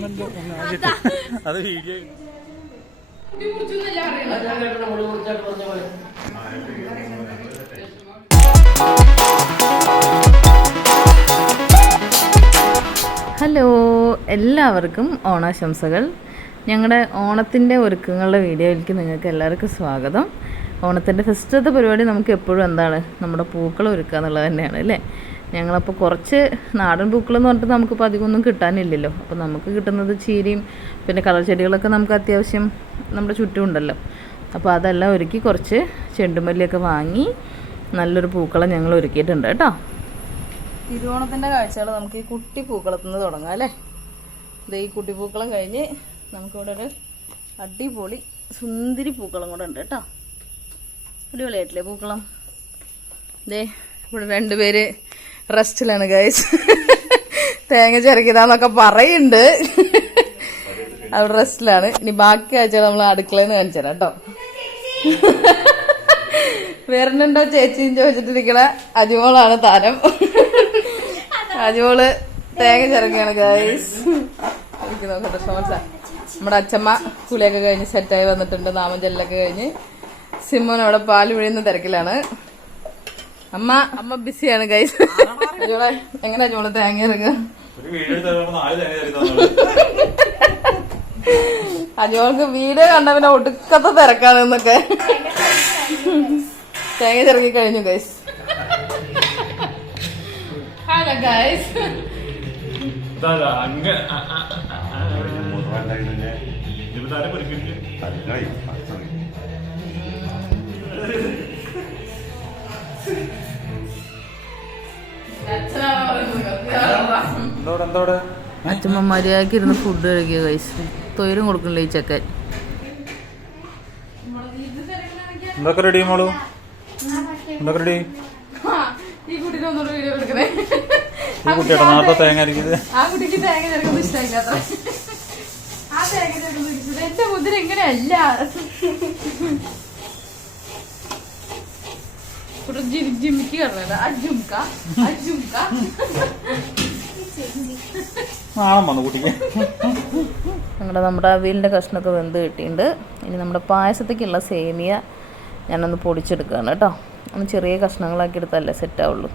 അത് video hello, എല്ലാവർക്കും ഓണാശംസകൾ. ഞങ്ങളുടെ ഓണത്തിൻ്റെ ഒരുക്കങ്ങളുടെ വീഡിയോയിലേക്ക് നിങ്ങൾക്ക് എല്ലാവർക്കും സ്വാഗതം. ഓണത്തിൻ്റെ ഫസ്റ്റത്തെ പരിപാടി നമുക്ക് എപ്പോഴും എന്താണ്, നമ്മുടെ പൂക്കൾ ഒരുക്കുക എന്നുള്ളത് തന്നെയാണ് അല്ലേ. ഞങ്ങളപ്പോൾ കുറച്ച് നാടൻ പൂക്കളെന്ന് പറഞ്ഞിട്ട് നമുക്കിപ്പോൾ അധികമൊന്നും കിട്ടാനില്ലല്ലോ. അപ്പോൾ നമുക്ക് കിട്ടുന്നത് ചീരയും പിന്നെ കളർ ചെടികളൊക്കെ നമുക്ക് അത്യാവശ്യം നമ്മുടെ ചുറ്റും ഉണ്ടല്ലോ. അപ്പോൾ അതെല്ലാം ഒരുക്കി കുറച്ച് ചെണ്ടുമല്ലിയൊക്കെ വാങ്ങി നല്ലൊരു പൂക്കളം ഞങ്ങൾ ഒരുക്കിയിട്ടുണ്ട് കേട്ടോ. തിരുവോണത്തിൻ്റെ കാഴ്ചകൾ നമുക്ക് ഈ കുട്ടി പൂക്കളത്തിൽ നിന്ന് തുടങ്ങാം അല്ലേ. ഇത് ഈ കുട്ടി പൂക്കളം കഴിഞ്ഞ് നമുക്കിവിടെ ഒരു അടിപൊളി സുന്ദരി പൂക്കളം കൂടെ ഉണ്ട് കേട്ടോ. അടിപൊളിയായിട്ടില്ലേ പൂക്കളം. ഇതേ ഇവിടെ രണ്ടുപേര് റെസ്റ്റിലാണ് ഗൈസ്. തേങ്ങ ചിരക്കിതാന്നൊക്കെ പറയുന്നുണ്ട്. അവിടെ റെസ്റ്റിലാണ്. ഇനി ബാക്കി കാഴ്ചകൾ നമ്മൾ അടുക്കളയിൽ നിന്ന് കാണിച്ചു തരാം കേട്ടോ. വരുന്നുണ്ടോ ചേച്ചിയും ചോദിച്ചിട്ടിരിക്കണ അജുമോളാണ് താരം. അജുമോള് തേങ്ങ ചിരക്കിയാണ് ഗൈസ്. എനിക്ക് നോക്കട്ടെ ഷോൾസാ. നമ്മുടെ അച്ഛമ്മ കുളിയൊക്കെ കഴിഞ്ഞ് സെറ്റായി വന്നിട്ടുണ്ട്. നാമജല്ലൊക്കെ കഴിഞ്ഞ് സിമ്മോൻ അവിടെ പാല് പിഴിയുന്ന തിരക്കിലാണ്. അമ്മ ബിസിയാണ് ഗൈസ്. അജോളെ എങ്ങനെ അജോള് തേങ്ങ ഇറങ്ങുക? അജോൾക്ക് വീഡിയോ കണ്ട പിന്നെ ഒടുക്കത്തെ തിരക്കാണ് എന്നൊക്കെ. തേങ്ങ ചിറങ്ങി കഴിഞ്ഞു ഗൈസ്. Hello guys. അച്ഛമ്മ മര്യാദക്ക് ഇരുന്ന് ഫുഡ് കഴിക്കുക ഗൈസ്. തൊയിലും കൊടുക്കണില്ല ഈ ചക്കൻ. എന്തൊക്കെ റെഡി മോളു? എന്തൊക്കെ റെഡി? ഈ കുട്ടിയുടെ ഒന്നുകൂടെ വീഡിയോ എടുക്കണേ. ഈ കുട്ടിയുടെ നേരത്തെ തേങ്ങ അരിക്കുന്നത്. ആ കുട്ടിക്ക് തേങ്ങ ചേർക്കുന്നത് ഇഷ്ടമില്ല. ആ തേങ്ങ ചേർക്കുന്നത് ഇഷ്ടം. എന്റെ മുദ്ര എങ്ങനെയല്ല. ജിമിക്ക് പറഞ്ഞത് അജുംക അജുംക നാളെ വന്നു കുട്ടിക്ക്. നമ്മുടെ അവിയലിൻ്റെ കഷ്ണമൊക്കെ വെന്ത് കിട്ടിയിട്ടുണ്ട്. ഇനി നമ്മുടെ പായസത്തേക്കുള്ള സേമിയ ഞാനൊന്ന് പൊടിച്ചെടുക്കുകയാണ് കേട്ടോ. ഒന്ന് ചെറിയ കഷ്ണങ്ങളാക്കി എടുത്തല്ലേ സെറ്റാവുള്ളൂ.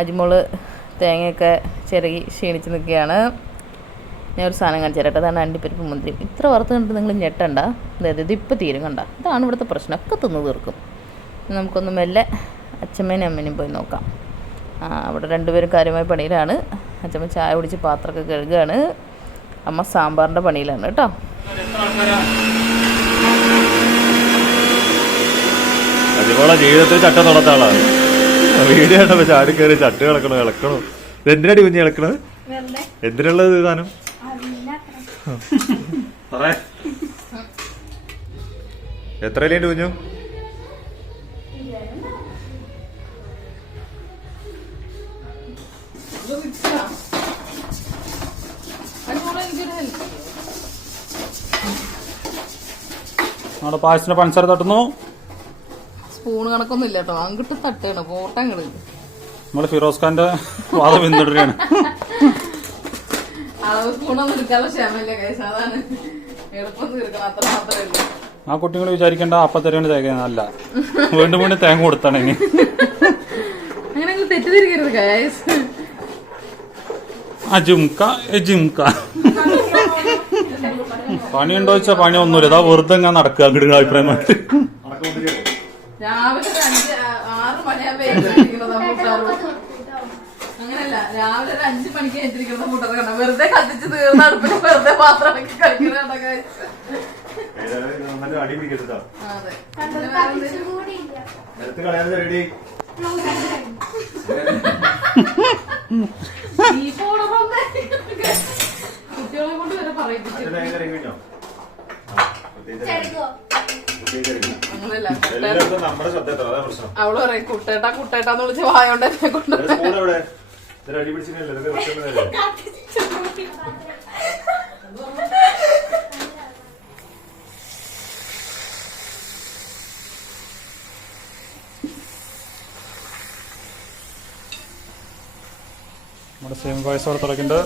അജിമോള് തേങ്ങയൊക്കെ ചിരകി ക്ഷീണിച്ച് നിൽക്കുകയാണ്. ഞാൻ ഒരു സാധനം കാണിച്ചു തരട്ടെ. അതാണ് അണ്ടിപ്പരിപ്പ് മുന്തിരി. ഇത്ര വറുത്ത് കണ്ടിട്ട് നിങ്ങൾ ഞെട്ടണ്ട. അതായത് ഇതിപ്പോൾ തീരും കണ്ട. ഇതാണ് ഇവിടുത്തെ പ്രശ്നം. ഒക്കെ തിന്ന് തീർക്കും. നമുക്കൊന്ന് മെല്ലെ അച്ഛമ്മേനും അമ്മേനും പോയി നോക്കാം. അവിടെ രണ്ടുപേരും കാര്യമായ പണിയിലാണ്. അച്ഛമ്മ ചായ കുടിച്ച് പാത്രമൊക്കെ കഴുകുകയാണ്. അമ്മ സാമ്പാറിൻ്റെ പണിയിലാണ് കേട്ടോ. അതുപോലെ ജീവിതത്തിൽ ചട്ട തുടത്ത ആളാണ്. വീഡിയോ കണ്ടപ്പോ ചാടി കയറി ചട്ട് കിളക്കണോ ഇളക്കണോ. ഇത് എന്തിനാടി കുഞ്ഞ് ഇളക്കണത്? എന്തിനുള്ളത് സാധനം? എത്ര ഇല്ലേന്റെ കുഞ്ഞു? നമ്മുടെ പായസത്തിന്റെ പഞ്ചസാര തട്ടുന്നു. സ്പൂൺ കണക്കൊന്നും ഇല്ല കേട്ടോ. അങ്ങോട്ട് തട്ടാണ് പോട്ടങ്ങട്. നമ്മള് ഫിറോസ് ഖാന്റെ വാദം പിന്തുടരുകയാണ്. അളവ് സ്പൂണൊന്നും എടുക്കാതെ ക്ഷമയില്ല കേസ്. അതാണ് എളുപ്പം തീർക്കണം. അത്ര മാത്രമേ ഉള്ളൂ. ആ കുട്ടികൾ വിചാരിക്കേണ്ട അപ്പത്തരേണ്ട തേങ്ങ അല്ല, വീണ്ടും വീണ്ടും തേങ്ങ കൊടുത്താണ്. ഇനി അങ്ങനെ തെറ്റിദ്ധരിക്കരുത് കേസ്. അജുംക എജുംക. പണിയുണ്ടോ വെച്ചാൽ പണി ഒന്നുമില്ല. ഇതാ വെറുതെ ഞാൻ നടക്കുക. അങ്ങോട്ട് അഭിപ്രായമായിട്ട് രാവിലെ 6 മണിയാകുമ്പോ അങ്ങനല്ല. രാവിലെ 5 മണിക്ക് എത്തിരിക്കുന്ന മുട്ട കണ്ട വെറുതെ കത്തിച്ച് തീർന്ന അടുപ്പിന് വെറുതെ പാത്രം കളിക്കുന്ന. കുട്ടികളെ കൊണ്ട് വരെ പറയിപ്പിച്ചു. അവള് പറയും കുട്ടേട്ടാ കുട്ടേട്ടാന്ന് വിളിച്ച് വായോണ്ട് എന്നെ കൊണ്ട്. നമ്മുടെ സേമിയ പായസം അവിടെ തിളക്കുന്നുണ്ട്.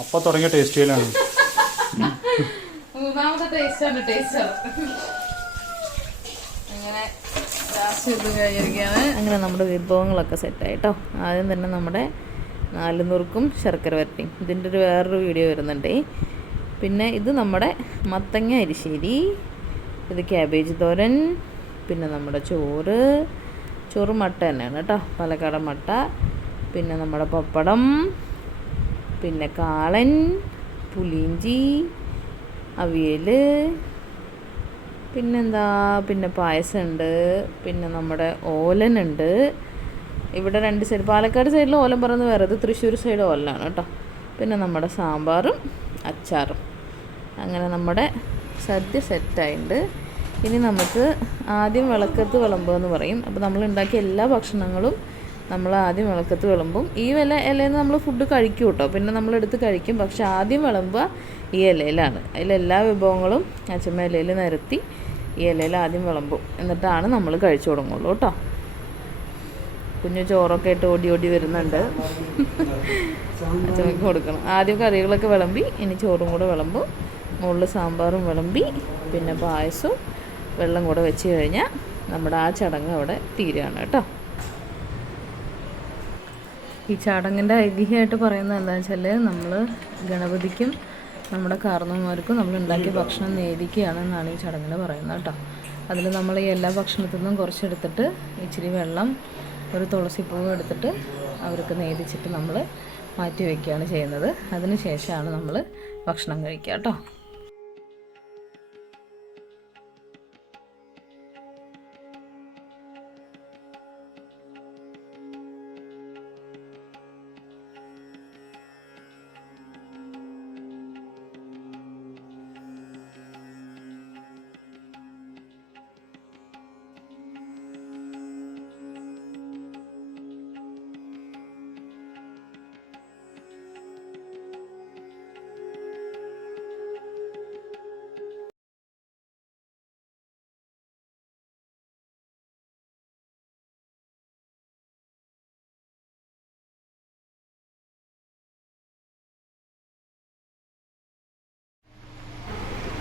അപ്പൊ തുടങ്ങിയ ടേസ്റ്റ് ചെയ്യലാണ്. മൂന്നാമത്തെ ടേസ്റ്റാണ് ടേസ്റ്റ്. അങ്ങനെ ഇത് കഴിക്കുകയാണ്. അങ്ങനെ നമ്മുടെ വിഭവങ്ങളൊക്കെ സെറ്റായിട്ടോ. ആദ്യം തന്നെ നമ്മുടെ 4 നുറുക്കും ശർക്കര വരട്ടിയും, ഇതിൻ്റെ ഒരു വേറൊരു വീഡിയോ വരുന്നുണ്ടേ. പിന്നെ ഇത് നമ്മുടെ മത്തങ്ങ അരിശ്ശേരി, ഇത് ക്യാബേജ് തോരൻ, പിന്നെ നമ്മുടെ ചോറ് മട്ട തന്നെയാണ് കേട്ടോ, പാലക്കാടൻ മട്ട, പിന്നെ നമ്മുടെ പപ്പടം, പിന്നെ കാളൻ, പുളിയിഞ്ചി, അവിയൽ, പിന്നെന്താ, പിന്നെ പായസമുണ്ട്, പിന്നെ നമ്മുടെ ഓലനുണ്ട്. ഇവിടെ 2 സൈഡ്, പാലക്കാട് സൈഡിൽ ഓലം പറയുന്നത് വേറെ, ഇത് തൃശ്ശൂർ സൈഡ് ഓലനാണ് കേട്ടോ. പിന്നെ നമ്മുടെ സാമ്പാറും അച്ചാറും. അങ്ങനെ നമ്മുടെ സദ്യ സെറ്റായിട്ടുണ്ട്. ഇനി നമുക്ക് ആദ്യം വിളക്കത്ത് വിളമ്പുക എന്ന് പറയും. അപ്പോൾ നമ്മൾ ഉണ്ടാക്കിയ എല്ലാ ഭക്ഷണങ്ങളും നമ്മൾ ആദ്യം വിളക്കത്ത് വിളമ്പും. ഈ ഇലയിൽ നിന്ന് നമ്മൾ ഫുഡ് കഴിക്കും കേട്ടോ, പിന്നെ നമ്മളെടുത്ത് കഴിക്കും. പക്ഷെ ആദ്യം വിളമ്പുക ഈ ഇലയിലാണ്. അതിലെല്ലാ വിഭവങ്ങളും അച്ചമ്മ ഇലയിൽ നിരത്തി ഈ ഇലയിൽ ആദ്യം വിളമ്പും. എന്നിട്ടാണ് നമ്മൾ കഴിച്ചു തുടങ്ങുള്ളൂ കേട്ടോ. കുഞ്ഞു ചോറൊക്കെ ഇട്ട് ഓടി വരുന്നുണ്ട്. അച്ചമ്മയ്ക്ക് കൊടുക്കണം. ആദ്യം കറികളൊക്കെ വിളമ്പി, ഇനി ചോറും കൂടെ വിളമ്പും. മുകളിൽ സാമ്പാറും വിളമ്പി, പിന്നെ പായസവും വെള്ളം കൂടെ വെച്ച് കഴിഞ്ഞാൽ നമ്മുടെ ആ ചടങ്ങ് അവിടെ തീരുകയാണ് കേട്ടോ. ഈ ചടങ്ങിൻ്റെ ഐതിഹ്യമായിട്ട് പറയുന്നത് എന്താണെന്ന് വെച്ചാൽ, നമ്മൾ ഗണപതിക്കും നമ്മുടെ കാർന്നവന്മാർക്കും നമ്മൾ ഉണ്ടാക്കിയ ഭക്ഷണം നേദിക്കുകയാണെന്നാണ് ഈ ചടങ്ങിൽ പറയുന്നത് കേട്ടോ. അതിൽ നമ്മൾ ഈ എല്ലാ ഭക്ഷണത്തിൽ നിന്നും കുറച്ചെടുത്തിട്ട് ഇച്ചിരി വെള്ളം, ഒരു തുളസിപ്പൂവ് എടുത്തിട്ട് അവർക്ക് നേദിച്ചിട്ട് നമ്മൾ മാറ്റി വയ്ക്കുകയാണ് ചെയ്യുന്നത്. അതിന് ശേഷമാണ് നമ്മൾ ഭക്ഷണം കഴിക്കുക കേട്ടോ.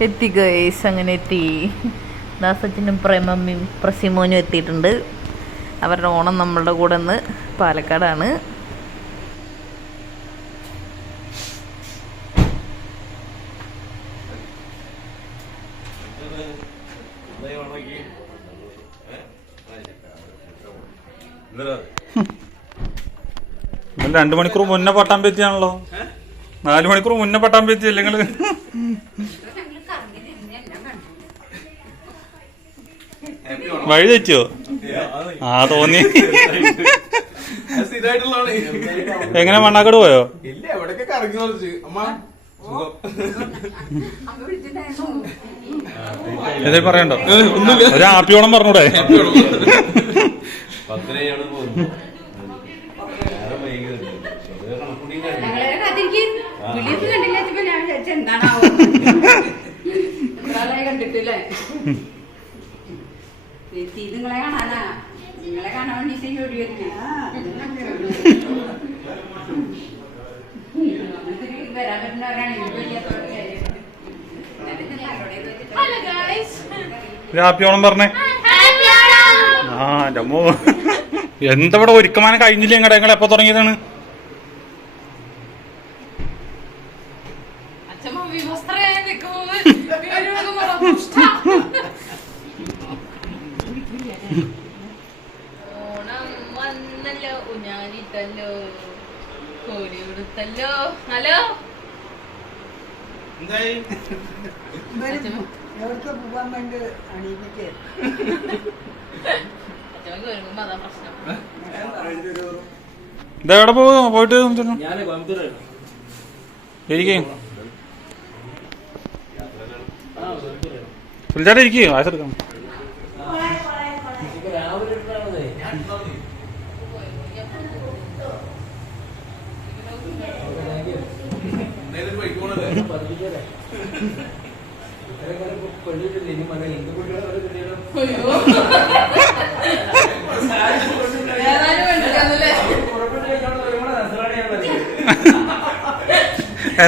എത്തി ഗൈസ്, അങ്ങനെ എത്തി. ദാസച്ചനും പ്രേമമ്മയും പ്രസിമോനും എത്തിയിട്ടുണ്ട്. അവരുടെ ഓണം നമ്മളുടെ കൂടെ ഒന്ന് പാലക്കാടാണ്. നിങ്ങൾ 2 മണിക്കൂർ മുന്നേ പട്ടാമ്പെത്തിയാണല്ലോ. 4 മണിക്കൂർ മുന്നേ പട്ടാമ്പെത്തി അല്ലേ നിങ്ങള്? വഴി തെച്ചോ? ആ തോന്നി. എങ്ങനെ മണ്ണാക്കട് പോയോ? എന്തേ പറയണ്ടോ? ഒരു ആപ്പിയോളം പറഞ്ഞൂടെ? കണ്ടിട്ടില്ലേ? നിങ്ങളെ കാണാനാ, നിങ്ങളെ കാണാൻ വേണ്ടിട്ട് ഓടി വരുന്നേ. വരാൻ പറ്റുന്നവരാണ്. ഹാപ്പിയോണം പറഞ്ഞേ. ആ ജമ്മു എന്താ ഇവിടെ ഒരുക്കമാനം കഴിഞ്ഞില്ല? ഞങ്ങളുടെ ഞങ്ങൾ എപ്പോ തുടങ്ങിയതാണ്? ഓണം വന്നല്ലോ, ഞാനിട്ടല്ലോ, കോരി കൊടുത്തല്ലോ. ഹലോ ഇതെവിടെ പോയിട്ട് ഇരിക്കേ പുലിച്ചാട്ടെ ഇരിക്കേ വായസെടുക്കാം.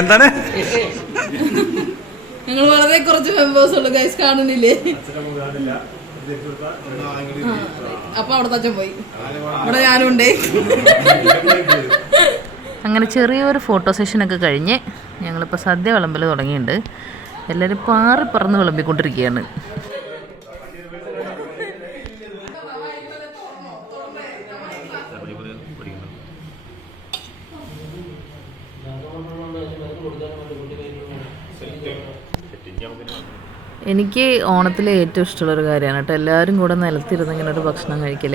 എന്താണ് ഞങ്ങൾ വളരെ കുറച്ച് മെമ്പേഴ്സ് ഉള്ളു ഗൈസ്, കാണുന്നില്ലേ? അപ്പൊ അവിടെ തച്ചൻ പോയി, ഇവിടെ ഞാനും ഉണ്ട്. അങ്ങനെ ചെറിയൊരു ഫോട്ടോ സെഷനൊക്കെ കഴിഞ്ഞ് ഞങ്ങളിപ്പോൾ സദ്യ വിളമ്പൽ തുടങ്ങിയിട്ടുണ്ട്. എല്ലാവരും പാറി പറന്ന് വിളമ്പിക്കൊണ്ടിരിക്കുകയാണ്. എനിക്ക് ഓണത്തിലെ ഏറ്റവും ഇഷ്ടമുള്ളൊരു കാര്യമാണ് കേട്ടോ എല്ലാവരും കൂടെ നിലത്തിരുന്ന് ഇങ്ങനെ ഒരു ഭക്ഷണം കഴിക്കൽ.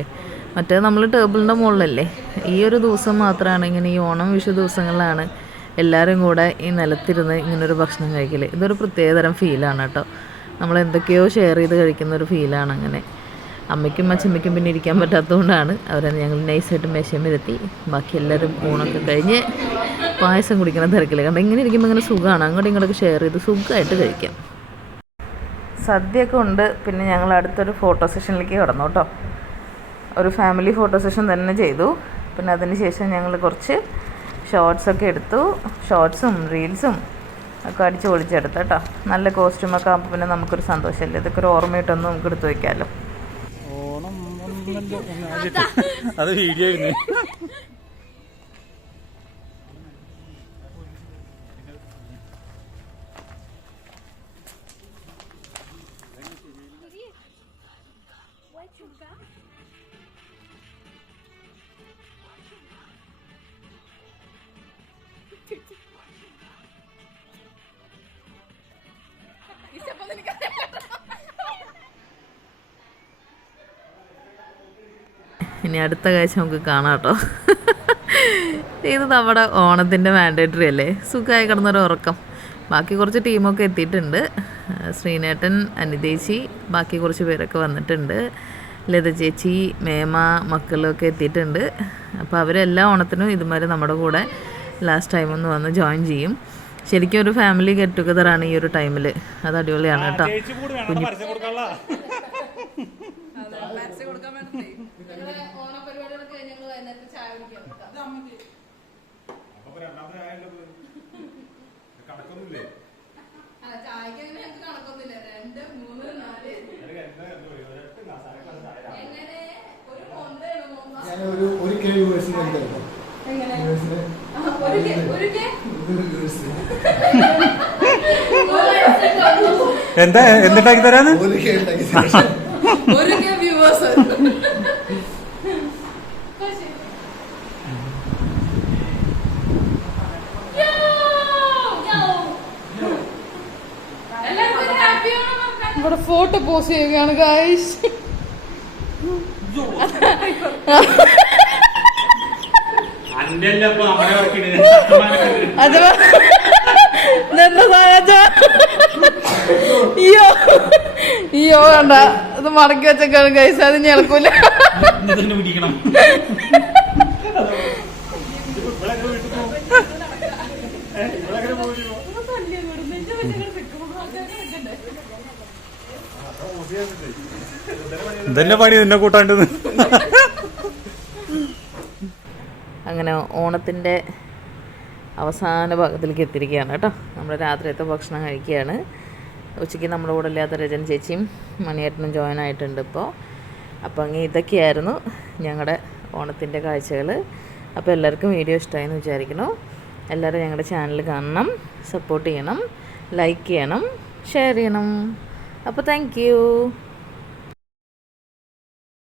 മറ്റേത് നമ്മൾ ടേബിളിൻ്റെ മുകളിലല്ലേ, ഈ ഒരു ദിവസം മാത്രമാണ് ഇങ്ങനെ, ഈ ഓണം വിഷു ദിവസങ്ങളിലാണ് എല്ലാവരും കൂടെ ഈ നിലത്തിരുന്ന് ഇങ്ങനൊരു ഭക്ഷണം കഴിക്കൽ. ഇതൊരു പ്രത്യേകതരം ഫീലാണ് കേട്ടോ. നമ്മൾ എന്തൊക്കെയോ ഷെയർ ചെയ്ത് കഴിക്കുന്ന ഒരു ഫീലാണ്. അങ്ങനെ അമ്മയ്ക്കും അച്ഛമ്മയ്ക്കും പിന്നെ ഇരിക്കാൻ പറ്റാത്തതുകൊണ്ടാണ് അവരെ ഞങ്ങൾ നൈസായിട്ട് മേശമേലെത്തി ബാക്കി എല്ലാവരും ഊണൊക്കെ കഴിഞ്ഞ് പായസം കുടിക്കണ തിരക്കില്ല. കാരണം ഇങ്ങനെ ഇരിക്കുമ്പോൾ ഇങ്ങനെ സുഖമാണ്, അങ്ങോട്ടും ഇങ്ങോട്ടൊക്കെ ഷെയർ ചെയ്ത് സുഖമായിട്ട് കഴിക്കാം. സദ്യയൊക്കെ ഉണ്ട്. പിന്നെ ഞങ്ങൾ അടുത്തൊരു ഫോട്ടോ സെഷനിലേക്ക് കടന്നു കേട്ടോ. ഒരു ഫാമിലി ഫോട്ടോ സെഷൻ തന്നെ ചെയ്തു. പിന്നെ അതിന് ശേഷം ഞങ്ങൾ കുറച്ച് ഷോർട്സൊക്കെ എടുത്തു. ഷോർട്സും റീൽസും ഒക്കെ അടിച്ച് പൊളിച്ചെടുത്തു കേട്ടോ. നല്ല കോസ്റ്റ്യൂമൊക്കെ ആകുമ്പോൾ പിന്നെ നമുക്കൊരു സന്തോഷമല്ലേ, ഇതൊക്കെ ഒരു ഓർമ്മയിട്ടൊന്നും നമുക്ക് എടുത്തു വയ്ക്കാമല്ലോ. അത് വീഡിയോ ആയിരുന്നു. ഇനി അടുത്ത കാഴ്ച നമുക്ക് കാണാം കേട്ടോ. ഇത് നമ്മുടെ ഓണത്തിൻ്റെ മാൻഡേറ്ററി അല്ലേ, സുഖമായി കിടന്നൊരു ഉറക്കം. ബാക്കി കുറച്ച് ടീമൊക്കെ എത്തിയിട്ടുണ്ട്. ശ്രീനേട്ടൻ, അനിതേച്ചി, ബാക്കി കുറച്ച് പേരൊക്കെ വന്നിട്ടുണ്ട്. ലത ചേച്ചി, മേമ, മക്കളൊക്കെ എത്തിയിട്ടുണ്ട്. അപ്പോൾ അവരെല്ലാ ഓണത്തിനും ഇതുമാതിരി നമ്മുടെ കൂടെ ലാസ്റ്റ് ടൈമൊന്ന് വന്ന് ജോയിൻ ചെയ്യും. ശരിക്കും ഒരു ഫാമിലി ഗെറ്റ് ടുഗദറാണ് ഈ ഒരു ടൈമിൽ. അത് അടിപൊളിയാണ് കേട്ടോ. എന്താ എന്തുണ്ടാക്കി തരാന്ന് ഇവിടെ ഫോട്ടോ പോസ്റ്റ് ചെയ്യുകയാണ് ഗൈസ്. അയ്യോ അയ്യോ വേണ്ട, ഇത് മടക്കി വെച്ചേക്കാണ് ഗൈസ്, അത് ഞെളക്കൂല. ഇതന്നെ പണി നിന്നെ കൂട്ടാണ്ട്. അങ്ങനെ ഓണത്തിൻ്റെ അവസാന ഭാഗത്തിലേക്ക് എത്തിയിരിക്കുകയാണ് കേട്ടോ. നമ്മൾ രാത്രിയത്തെ ഭക്ഷണം കഴിക്കുകയാണ്. ഉച്ചയ്ക്ക് നമ്മുടെ കൂടെ ഇല്ലാത്ത രജൻ ചേച്ചിയും മണിയേട്ടനും ജോയിൻ ആയിട്ടുണ്ട് ഇപ്പോൾ. അപ്പോൾ അങ്ങനെ ഇതൊക്കെയായിരുന്നു ഞങ്ങളുടെ ഓണത്തിൻ്റെ കാഴ്ചകൾ. അപ്പോൾ എല്ലാവർക്കും വീഡിയോ ഇഷ്ടമായെന്ന് വിചാരിക്കുന്നു. എല്ലാവരും ഞങ്ങളുടെ ചാനൽ കാണണം, സപ്പോർട്ട് ചെയ്യണം, ലൈക്ക് ചെയ്യണം, ഷെയർ ചെയ്യണം. അപ്പോൾ താങ്ക് യു.